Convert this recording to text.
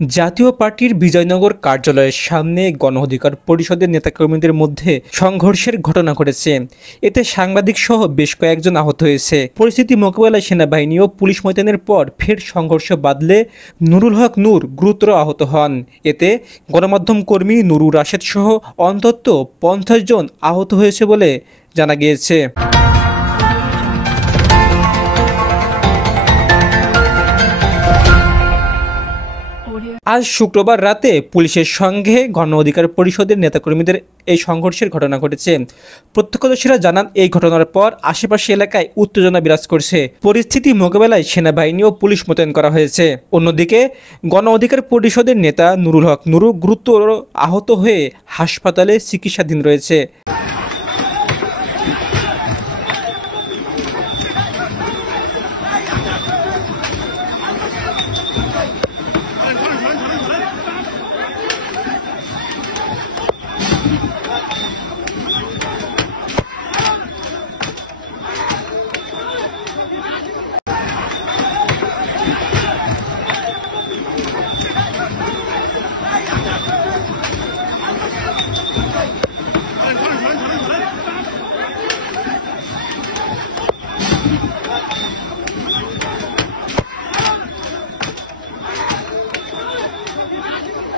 জাতীয় পার্টির বিজয়নগর কার্যালয়ের সামনে গণ অধিকার পরিষদের নেতাকর্মীদের মধ্যে সংঘর্ষের ঘটনা ঘটেছে। এতে সাংবাদিক সহ বেশ কয়েকজন আহত হয়েছে। পরিস্থিতি মোকাবেলায় সেনাবাহিনী ও পুলিশ মোতায়েনের পর ফের সংঘর্ষ বাধলে নুরুল হক নূর গুরুতর আহত হন। এতে গণমাধ্যম কর্মী নুরুর রাশেদ সহ অন্তত 50 জন আহত হয়েছে বলে জানা গিয়েছে। আজ শুক্রবার রাতে পুলিশের সঙ্গে গণ অধিকার পরিষদের নেতাকর্মীদের এই সংঘর্ষের ঘটনা ঘটেছে। প্রত্যক্ষদর্শীরা জানান, এই ঘটনার পর আশেপাশে এলাকায় উত্তেজনা বিরাজ করছে। পরিস্থিতি মোকাবেলায় সেনাবাহিনী ও পুলিশ মোতায়েন করা হয়েছে। অন্যদিকে গণ অধিকার পরিষদের নেতা নুরুল হক নুরু গুরুতর আহত হয়ে হাসপাতালে চিকিৎসাধীন রয়েছে।